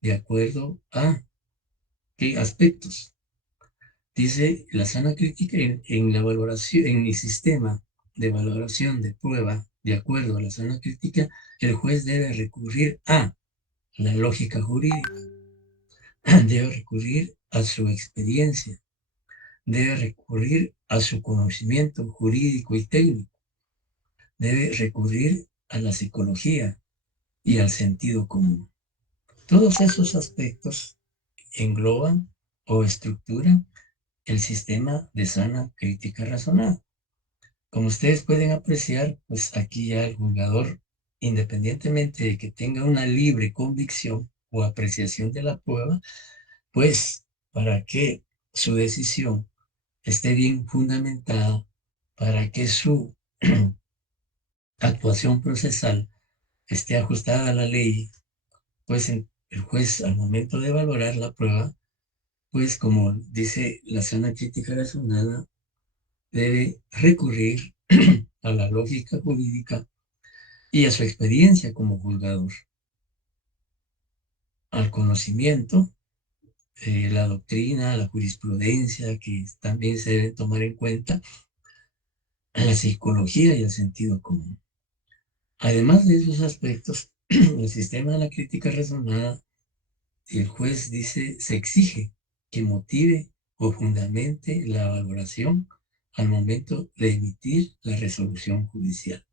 de acuerdo a qué aspectos. Dice la sana crítica en la valoración, en el sistema de valoración de prueba, de acuerdo a la sana crítica, el juez debe recurrir a la lógica jurídica, debe recurrir a su experiencia, debe recurrir a su conocimiento jurídico y técnico, debe recurrir a la psicología y al sentido común. Todos esos aspectos engloban o estructuran el sistema de sana crítica razonada. Como ustedes pueden apreciar, pues aquí ya el juzgador, independientemente de que tenga una libre convicción o apreciación de la prueba, pues para que su decisión esté bien fundamentada, para que su actuación procesal esté ajustada a la ley, pues el juez al momento de valorar la prueba, pues como dice la sana crítica razonada, debe recurrir a la lógica jurídica y a su experiencia como juzgador, al conocimiento, la doctrina, la jurisprudencia, que también se deben tomar en cuenta, a la psicología y al sentido común. Además de esos aspectos, el sistema de la crítica razonada, el juez dice, se exige que motive o fundamente la valoración al momento de emitir la resolución judicial.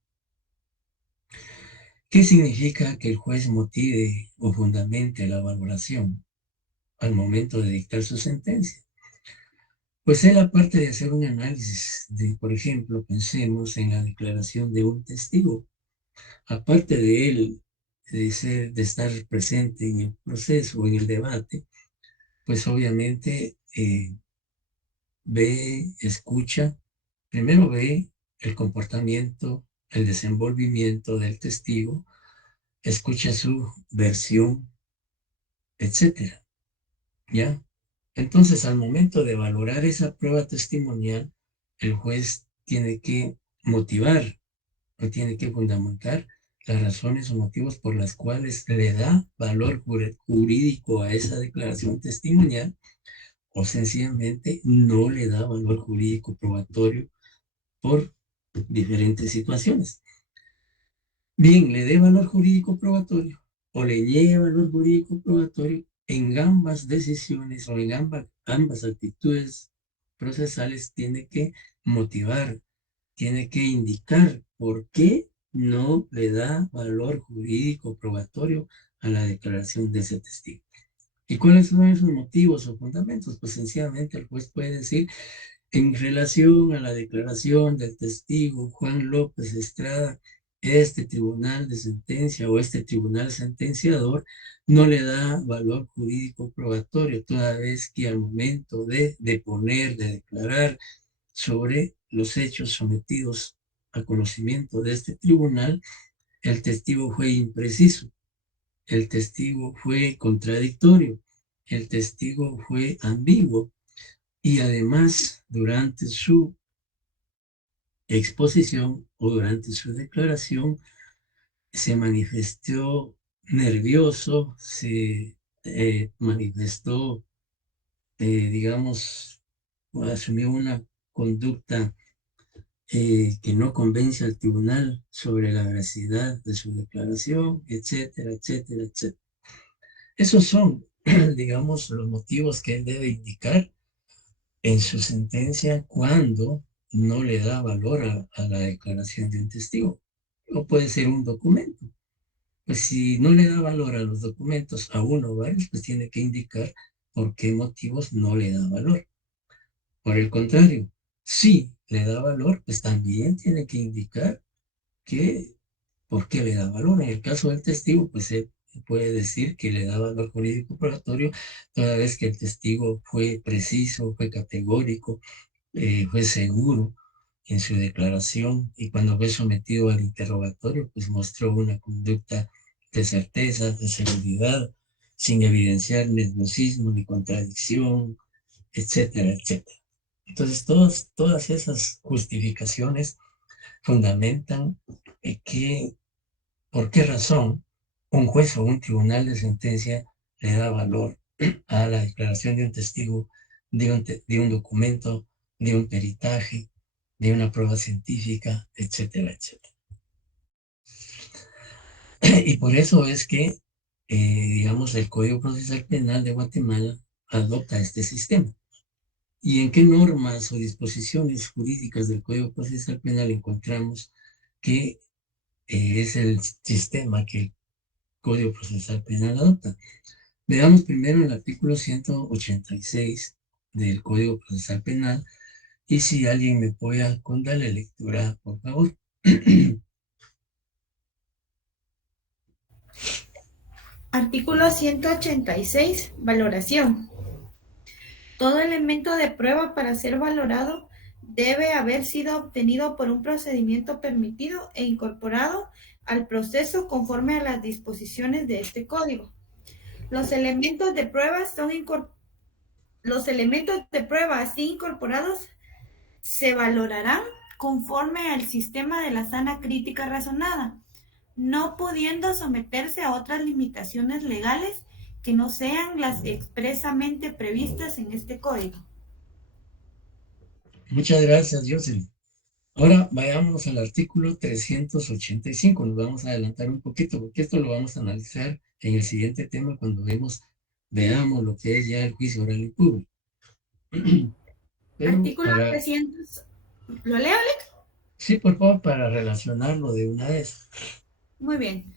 ¿Qué significa que el juez motive o fundamente la valoración al momento de dictar su sentencia? Pues él, aparte de hacer un análisis de, por ejemplo, pensemos en la declaración de un testigo, aparte de él de estar presente en el proceso, en el debate, pues obviamente ve, escucha, primero ve el comportamiento, el desenvolvimiento del testigo, escucha su versión, etcétera, ¿ya? Entonces, al momento de valorar esa prueba testimonial, el juez tiene que motivar o tiene que fundamentar las razones o motivos por las cuales le da valor jurídico a esa declaración testimonial o sencillamente no le da valor jurídico probatorio por diferentes situaciones. Bien, le dé valor jurídico probatorio o le niegue valor jurídico probatorio, en ambas decisiones o en ambas actitudes procesales tiene que motivar, tiene que indicar por qué no le da valor jurídico probatorio a la declaración de ese testigo. ¿Y cuáles son esos motivos o fundamentos? Pues sencillamente el juez puede decir, en relación a la declaración del testigo Juan López Estrada, este tribunal de sentencia o este tribunal sentenciador no le da valor jurídico probatorio, toda vez que al momento de deponer, de declarar sobre los hechos sometidos a conocimiento de este tribunal, el testigo fue impreciso, el testigo fue contradictorio, el testigo fue ambiguo y además durante su exposición o durante su declaración se manifestó nervioso, se manifestó, digamos, asumió una conducta que no convence al tribunal sobre la veracidad de su declaración, etcétera, etcétera, etcétera. Esos son, digamos, los motivos que él debe indicar en su sentencia cuando no le da valor a la declaración de un testigo. O puede ser un documento. Pues si no le da valor a los documentos, a uno o varios, pues tiene que indicar por qué motivos no le da valor. Por el contrario, si le da valor, pues también tiene que indicar que por qué le da valor. En el caso del testigo, pues se puede decir que le da valor jurídico probatorio toda vez que el testigo fue preciso, fue categórico, fue seguro en su declaración y cuando fue sometido al interrogatorio, pues mostró una conducta de certeza, de seguridad, sin evidenciar nerviosismo ni contradicción, etcétera, etcétera. Entonces, todas esas justificaciones fundamentan que por qué razón un juez o un tribunal de sentencia le da valor a la declaración de un testigo, de un documento, de un peritaje, de una prueba científica, etcétera, etcétera. Y por eso es que, digamos, el Código Procesal Penal de Guatemala adopta este sistema. ¿Y en qué normas o disposiciones jurídicas del Código Procesal Penal encontramos que es el sistema que el Código Procesal Penal adopta? Veamos primero el artículo 186 del Código Procesal Penal, y si alguien me apoya con darle lectura, por favor. Artículo 186. Valoración. Todo elemento de prueba para ser valorado debe haber sido obtenido por un procedimiento permitido e incorporado al proceso conforme a las disposiciones de este código. Los elementos de prueba los elementos de prueba así incorporados se valorarán conforme al sistema de la sana crítica razonada, no pudiendo someterse a otras limitaciones legales que no sean las expresamente previstas en este código. Muchas gracias, Jocelyn. Ahora vayamos al artículo 385. Nos vamos a adelantar un poquito porque esto lo vamos a analizar en el siguiente tema cuando veamos lo que es ya el juicio oral y público. Pero Artículo 300. ¿Lo leo, Alex? sí, por favor, para relacionarlo de una vez. Muy bien.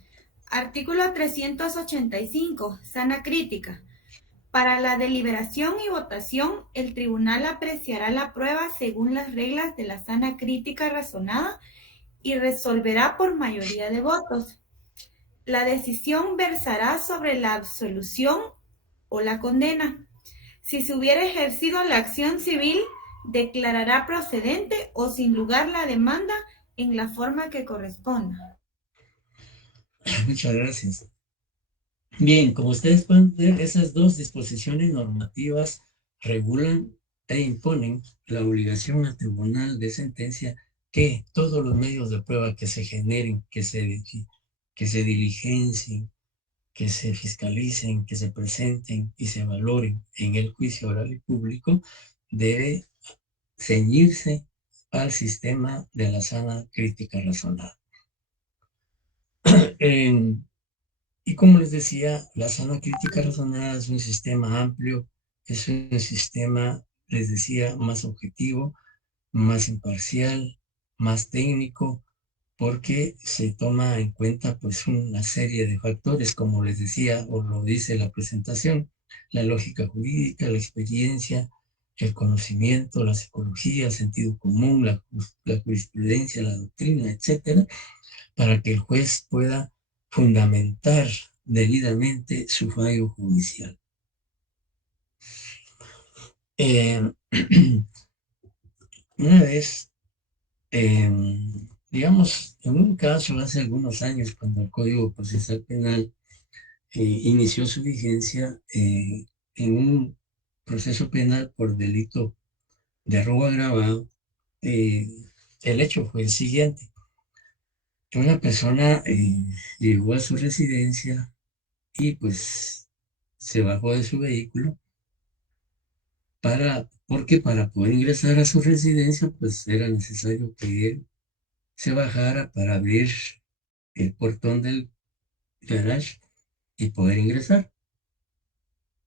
Artículo 385. Sana crítica. Para la deliberación y votación, el tribunal apreciará la prueba según las reglas de la sana crítica razonada y resolverá por mayoría de votos. La decisión versará sobre la absolución o la condena. Si se hubiera ejercido la acción civil, declarará procedente o sin lugar la demanda en la forma que corresponda. Muchas gracias. Bien, como ustedes pueden ver, esas dos disposiciones normativas regulan e imponen la obligación al tribunal de sentencia que todos los medios de prueba que se generen, que se diligencien, que se fiscalicen, que se presenten y se valoren en el juicio oral y público, debe ceñirse al sistema de la sana crítica razonada. Y como les decía, la sana crítica razonada es un sistema amplio, es un sistema, les decía, más objetivo, más imparcial, más técnico, porque se toma en cuenta pues una serie de factores, como les decía, o lo dice la presentación, la lógica jurídica, la experiencia, el conocimiento, la psicología, el sentido común, la jurisprudencia, la doctrina, etcétera, para que el juez pueda fundamentar debidamente su fallo judicial. Eh, una vez, eh, digamos, en un caso hace algunos años, cuando el Código Procesal Penal inició su vigencia en un proceso penal por delito de robo agravado, eh, el hecho fue el siguiente. Una persona llegó a su residencia y pues se bajó de su vehículo porque para poder ingresar a su residencia pues era necesario que él se bajara para abrir el portón del garage y poder ingresar.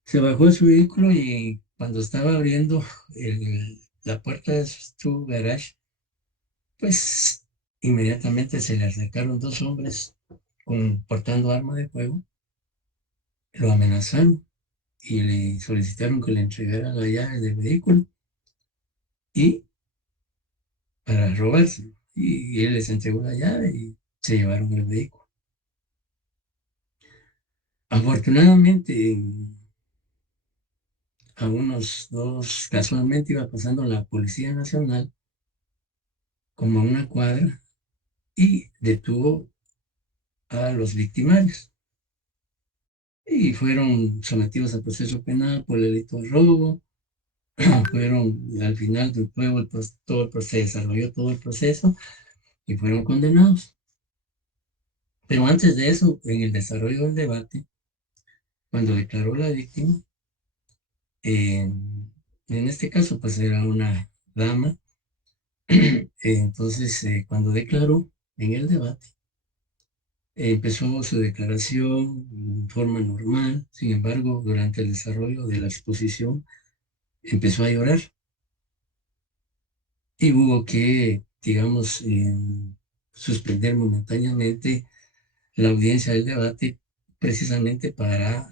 Se bajó de su vehículo y cuando estaba abriendo la puerta de su garage, pues inmediatamente se le acercaron dos hombres portando arma de fuego, lo amenazaron y le solicitaron que le entregara la llave del vehículo y para robarse. Y él les entregó la llave y se llevaron el vehículo. Afortunadamente, a unos dos, casualmente iba pasando la Policía Nacional como a una cuadra y detuvo a los victimarios. Y fueron sometidos a proceso penal por el delito de robo. Fueron al final del juego, todo el proceso, se desarrolló todo el proceso y fueron condenados. Pero antes de eso, en el desarrollo del debate, Cuando declaró la víctima, en este caso, pues era una dama. Entonces, cuando declaró en el debate, empezó su declaración en forma normal. Sin embargo, durante el desarrollo de la exposición, empezó a llorar y hubo que, digamos, suspender momentáneamente la audiencia del debate precisamente para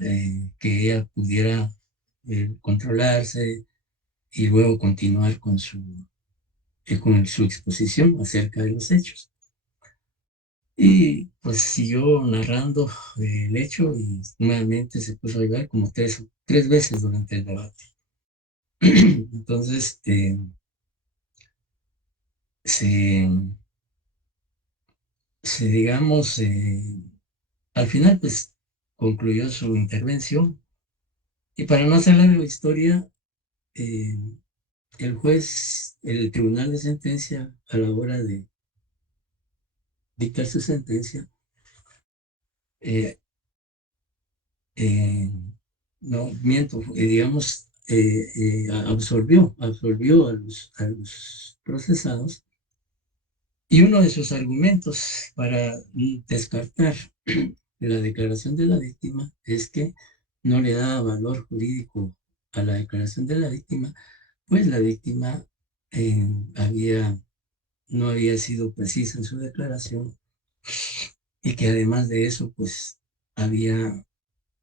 que ella pudiera controlarse y luego continuar con su exposición acerca de los hechos. Y pues siguió narrando el hecho y nuevamente se puso a llorar como tres veces durante el debate. Entonces, se, digamos, al final, pues concluyó su intervención. Y para no hacer larga la historia, eh, el tribunal de sentencia, a la hora de dictar su sentencia, eh, eh, no, miento, digamos, absolvió a los procesados, y uno de sus argumentos para descartar la declaración de la víctima es que no le daba valor jurídico a la declaración de la víctima, pues la víctima eh, había, no había sido precisa en su declaración, y que además de eso, pues había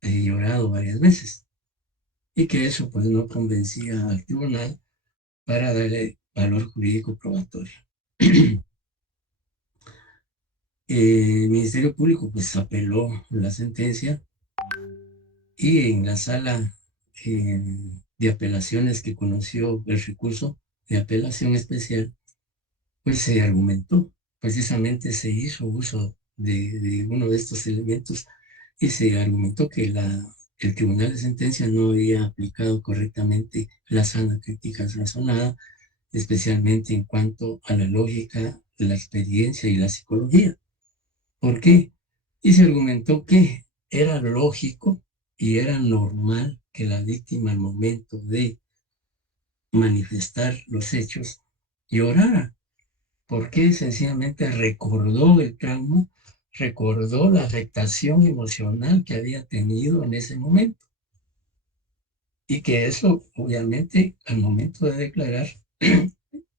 llorado varias veces, y que eso pues no convencía al tribunal para darle valor jurídico probatorio. El Ministerio Público pues apeló la sentencia, y en la sala eh, de apelaciones que conoció el recurso de apelación especial, pues se argumentó, precisamente se hizo uso de uno de estos elementos, y se argumentó que el tribunal de sentencia no había aplicado correctamente la sana crítica razonada, especialmente en cuanto a la lógica, la experiencia y la psicología. ¿Por qué? Y se argumentó que era lógico y era normal que la víctima al momento de manifestar los hechos llorara, porque sencillamente recordó el trauma, recordó la afectación emocional que había tenido en ese momento, y que eso obviamente al momento de declarar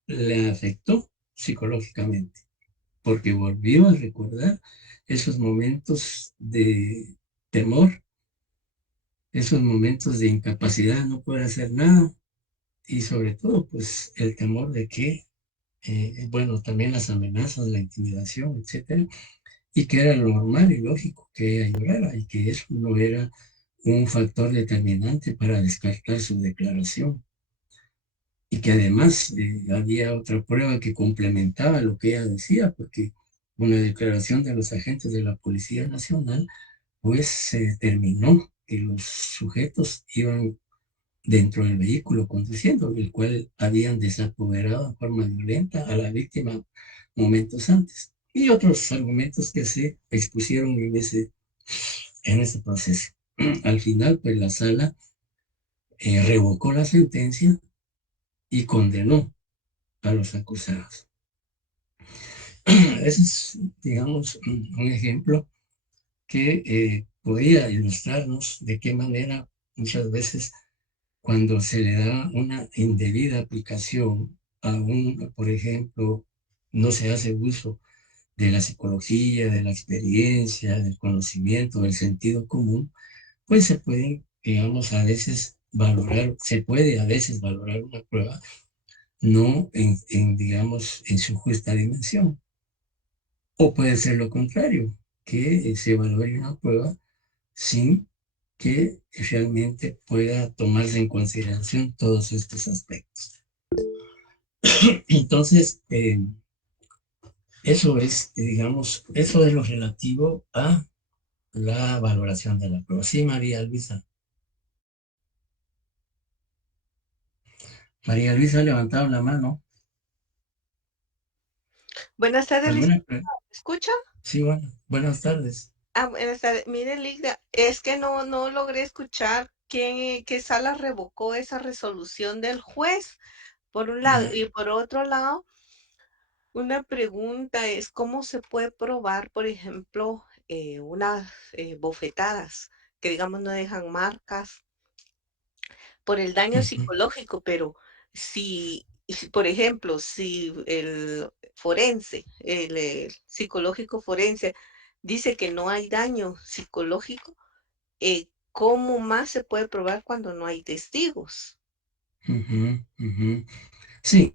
le afectó psicológicamente, porque volvió a recordar esos momentos de temor, esos momentos de incapacidad, no poder hacer nada, y sobre todo pues el temor de que, bueno, también las amenazas, la intimidación, etcétera, y que era lo normal y lógico que ella llorara, y que eso no era un factor determinante para descartar su declaración, y que además había otra prueba que complementaba lo que ella decía, porque una declaración de los agentes de la Policía Nacional, pues se determinó que los sujetos iban dentro del vehículo conduciendo, el cual habían desapoderado en forma violenta a la víctima momentos antes, y otros argumentos que se expusieron en ese proceso. Al final, pues la sala revocó la sentencia y condenó a los acusados. Ese es, digamos, un ejemplo que podría ilustrarnos de qué manera muchas veces, cuando se le da una indebida aplicación a por ejemplo, no se hace uso de la psicología, de la experiencia, del conocimiento, del sentido común, pues se puede, digamos, a veces se puede a veces valorar una prueba no digamos, en su justa dimensión. O puede ser lo contrario, que se valore una prueba sin que realmente pueda tomarse en consideración todos estos aspectos. Entonces, eso es, digamos, eso es lo relativo a la valoración de la prueba. Sí, María Luisa. María Luisa ha levantado la mano. Buenas tardes, ¿Alguna licenciado. pre- ¿Me escucha? Sí, bueno, buenas tardes. Buenas tardes. Mire, Ligda, es que no logré escuchar qué sala revocó esa resolución del juez, por un lado. Ah, Y por otro lado, una pregunta es, ¿cómo se puede probar, por ejemplo, unas bofetadas que, digamos, no dejan marcas por el daño ujú, psicológico? Pero si, por ejemplo, si el forense, el psicológico forense, dice que no hay daño psicológico, ¿cómo más se puede probar cuando no hay testigos? ujú, ujú. Sí,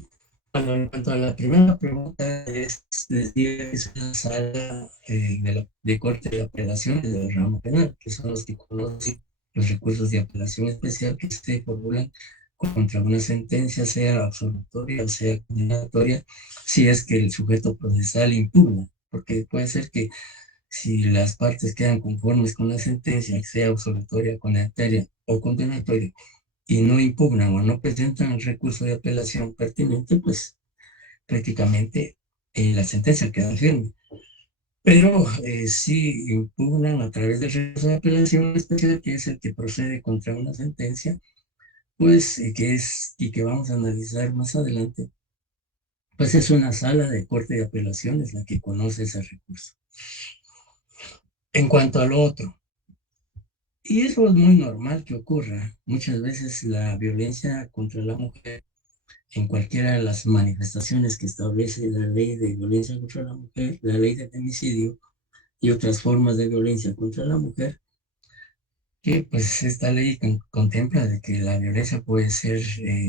bueno, en cuanto a la primera pregunta, es decir, es una sala de corte de apelaciones del ramo penal, que son los que conocen los recursos de apelación especial que se formulan contra una sentencia, sea absolutoria o sea condenatoria, si es que el sujeto procesal impugna, porque puede ser que si las partes quedan conformes con la sentencia, sea absolutoria, condenatoria o condenatoria, y no impugnan o no presentan el recurso de apelación pertinente, pues prácticamente la sentencia queda firme. Pero si impugnan a través del recurso de apelación especial, que es el que procede contra una sentencia, pues que es y que vamos a analizar más adelante, pues es una sala de corte de apelaciones la que conoce ese recurso. En cuanto a lo otro, y eso es muy normal que ocurra, muchas veces la violencia contra la mujer en cualquiera de las manifestaciones que establece la ley de violencia contra la mujer, la ley de femicidio y otras formas de violencia contra la mujer, que pues esta ley contempla de que la violencia puede ser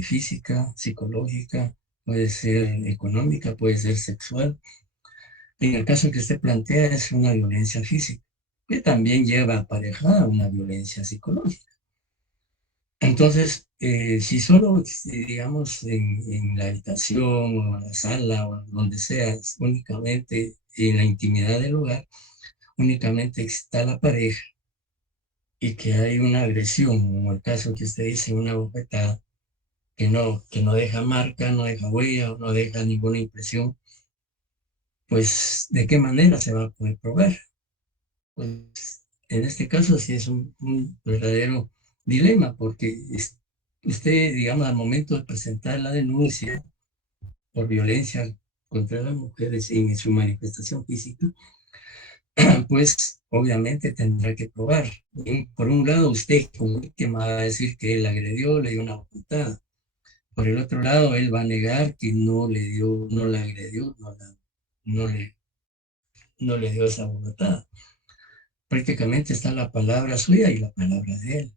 física, psicológica, puede ser económica, puede ser sexual. En el caso que usted plantea es una violencia física, que también lleva aparejada una violencia psicológica. Entonces, si solo, digamos, en la habitación o en la sala o donde sea, únicamente en la intimidad del hogar, únicamente está la pareja y que hay una agresión, como el caso que usted dice, una bofetada, que no deja marca, no deja huella, no deja ninguna impresión, pues, ¿de qué manera se va a poder probar? Pues, en este caso sí es un verdadero dilema, porque usted, digamos, al momento de presentar la denuncia por violencia contra las mujeres en su manifestación física, pues obviamente tendrá que probar. Por un lado, usted como víctima va a decir que él agredió, le dio una putada. Por el otro lado, él va a negar que no le dio, no la agredió, no le, no le dio esa putada. Prácticamente está la palabra suya y la palabra de él.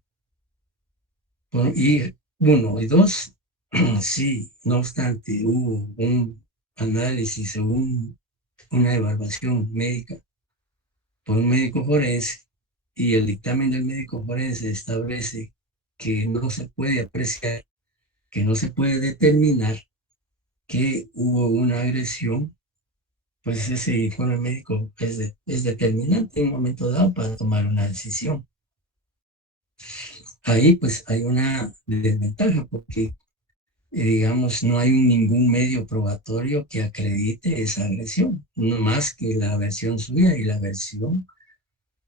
Y uno y dos, sí, no obstante, hubo un análisis o una evaluación médica por un médico forense y el dictamen del médico forense establece que no se puede apreciar, que no se puede determinar que hubo una agresión, pues ese informe médico es determinante en un momento dado para tomar una decisión. Ahí pues hay una desventaja porque digamos, no hay ningún medio probatorio que acredite esa agresión, no más que la versión suya y la versión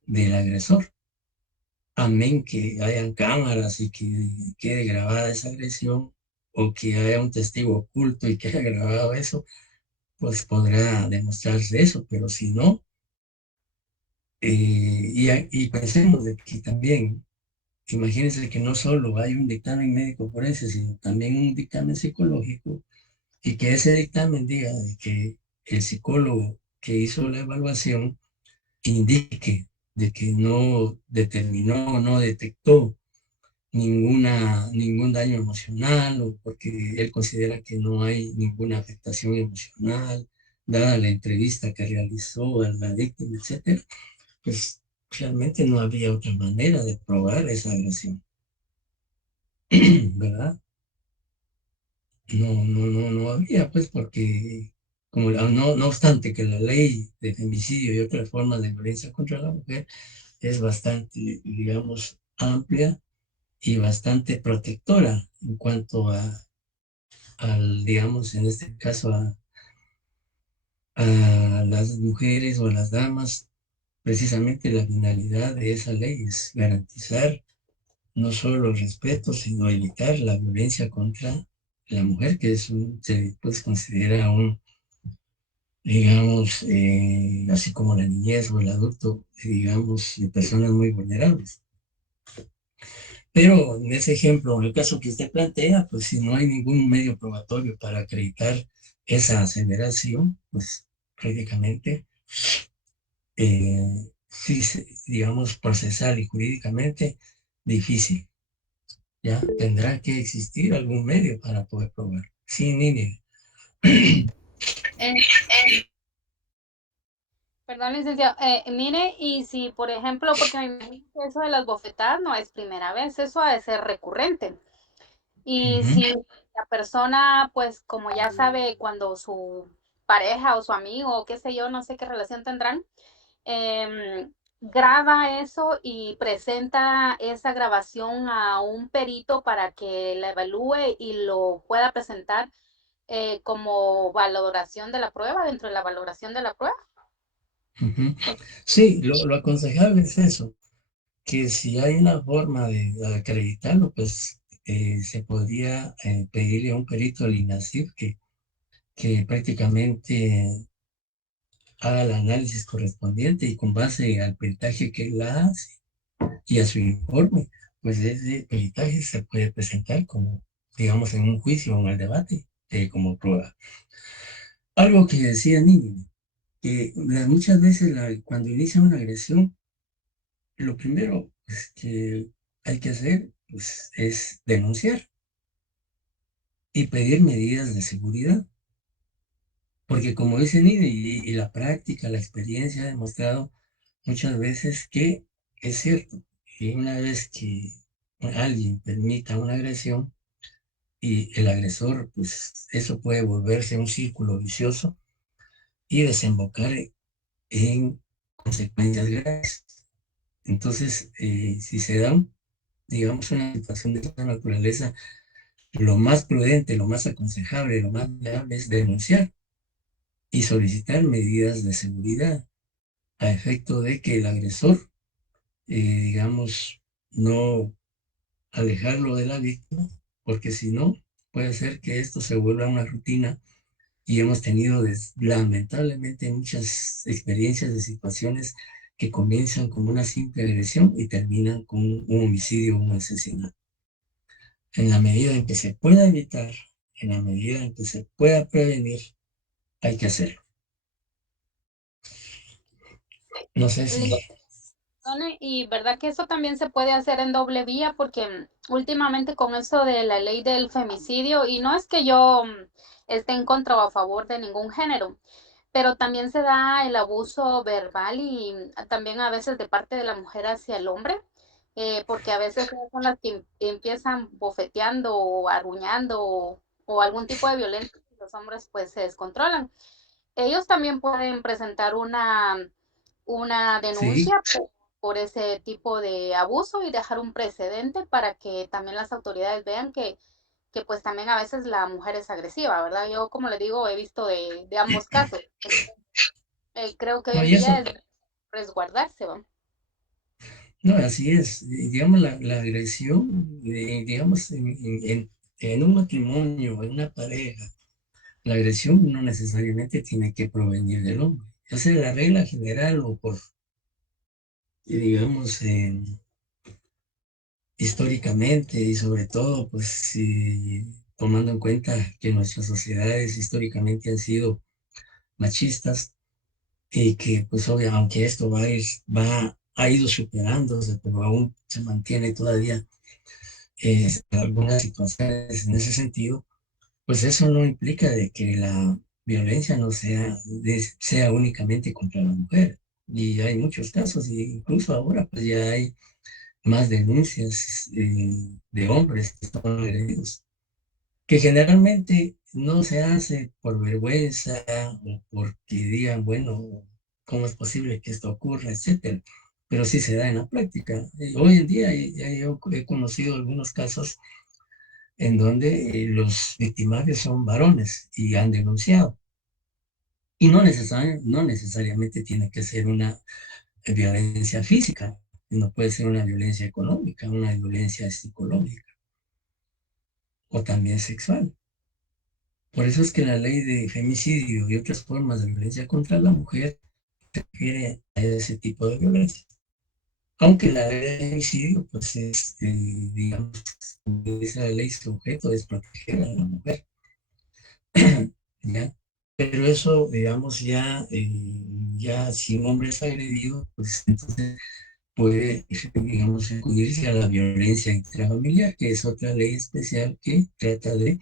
del agresor. Amén que hayan cámaras y que quede grabada esa agresión o que haya un testigo oculto y que haya grabado eso, pues podrá demostrarse eso, pero si no, y pensemos de que también, imagínense que no solo hay un dictamen médico forense, sino también un dictamen psicológico y que ese dictamen diga de que el psicólogo que hizo la evaluación indique de que no determinó, no detectó ningún daño emocional o porque él considera que no hay ninguna afectación emocional, dada la entrevista que realizó a la víctima, etcétera, pues realmente no había otra manera de probar esa agresión, ¿verdad? No habría, pues, porque como no obstante que la ley de femicidio y otras formas de violencia contra la mujer es bastante, digamos, amplia y bastante protectora en cuanto digamos, en este caso a las mujeres o a las damas Precisamente la finalidad de esa ley es garantizar no solo el respeto, sino evitar la violencia contra la mujer, que se pues, considera digamos, así como la niñez o el adulto, digamos, de personas muy vulnerables. Pero en ese ejemplo, en el caso que usted plantea, pues si no hay ningún medio probatorio para acreditar esa aceleración, pues prácticamente, sí, digamos, procesal y jurídicamente difícil. Ya tendrá que existir algún medio para poder probar. Sí, Nini. Eh, Perdón, licenciado. Mire, y si, por ejemplo, porque me imagino que eso de las bofetadas no es primera vez, eso ha de ser recurrente. Y Ujú, si la persona, pues, como ya sabe, cuando su pareja o su amigo o qué sé yo, no sé qué relación tendrán, graba eso y presenta esa grabación a un perito para que la evalúe y lo pueda presentar como valoración de la prueba, dentro de la valoración de la prueba. ujú. Sí, lo aconsejable es eso, que si hay una forma de acreditarlo, pues se podría pedirle a un perito al INASIF que prácticamente haga el análisis correspondiente y con base al peritaje que él hace y a su informe, pues ese peritaje se puede presentar como, digamos, en un juicio o en el debate como prueba. Algo que decía Niño, que muchas veces cuando inicia una agresión, lo primero pues, que hay que hacer pues, es denunciar y pedir medidas de seguridad. Porque como dice Niño, y la práctica, la experiencia ha demostrado muchas veces que es cierto. Y una vez que alguien permita una agresión y el agresor, pues eso puede volverse un círculo vicioso y desembocar en consecuencias graves. Entonces, si se da, digamos, una situación de esta naturaleza, lo más prudente, lo más aconsejable, lo más viable es denunciar y solicitar medidas de seguridad a efecto de que el agresor, digamos, no alejarlo de la víctima, porque si no, puede ser que esto se vuelva una rutina y hemos tenido lamentablemente muchas experiencias de situaciones que comienzan con una simple agresión y terminan con un homicidio o un asesinato. En la medida en que se pueda evitar, en la medida en que se pueda prevenir, hay que hacerlo. No sé si... Y verdad que eso también se puede hacer en doble vía porque últimamente con eso de la ley del femicidio, y no es que yo esté en contra o a favor de ningún género, pero también se da el abuso verbal y también a veces de parte de la mujer hacia el hombre, porque a veces son las que empiezan bofeteando o arruñando o algún tipo de violencia y los hombres pues se descontrolan. Ellos también pueden presentar una Sí, denuncia por ese tipo de abuso y dejar un precedente para que también las autoridades vean que pues también a veces la mujer es agresiva, ¿verdad? Yo, como le digo, he visto de ambos casos. Creo que hoy no, en y día eso, es resguardarse, ¿va? no, así es. Digamos, la agresión, digamos, en un matrimonio, en una pareja, la agresión no necesariamente tiene que provenir del hombre. Esa es la regla general o por, digamos, históricamente y sobre todo, pues, tomando en cuenta que nuestras sociedades históricamente han sido machistas y que, pues, obviamente, aunque esto ha ido superándose, pero aún se mantiene todavía algunas situaciones en ese sentido, pues eso no implica de que la violencia no sea únicamente contra la mujer. Y hay muchos casos, e incluso ahora pues ya hay más denuncias de hombres que son agredidos, que generalmente no se hace por vergüenza o porque digan, bueno, ¿cómo es posible que esto ocurra, etcétera? Pero sí se da en la práctica. Hoy en día ya yo he conocido algunos casos en donde los victimarios son varones y han denunciado. Y no necesariamente tiene que ser una violencia física, no puede ser una violencia económica, una violencia psicológica o también sexual. Por eso es que la ley de femicidio y otras formas de violencia contra la mujer se refiere a ese tipo de violencia. Aunque la ley de femicidio, pues es, digamos, como dice la ley, su objeto es proteger a la mujer. ¿Ya? Pero eso, digamos, ya si un hombre es agredido, pues entonces puede, digamos, acudirse a la violencia intrafamiliar, que es otra ley especial que trata de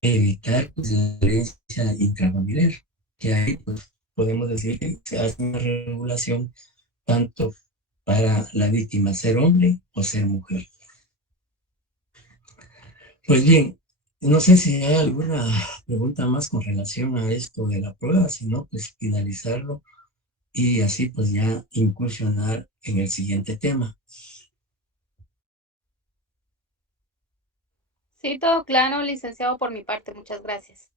evitar pues, la violencia intrafamiliar, que ahí pues, podemos decir que se hace una regulación tanto para la víctima ser hombre o ser mujer. Pues bien, no sé si hay alguna pregunta más con relación a esto de la prueba, si no, pues finalizarlo y así pues ya incursionar en el siguiente tema. Sí, todo claro, licenciado, por mi parte. Muchas gracias.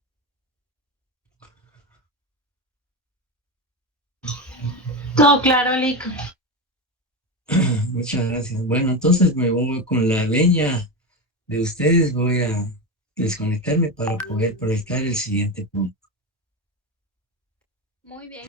Todo claro, Lick. Muchas gracias. Bueno, entonces me voy con la veña de ustedes, voy a desconectarme para poder proyectar el siguiente punto. Muy bien.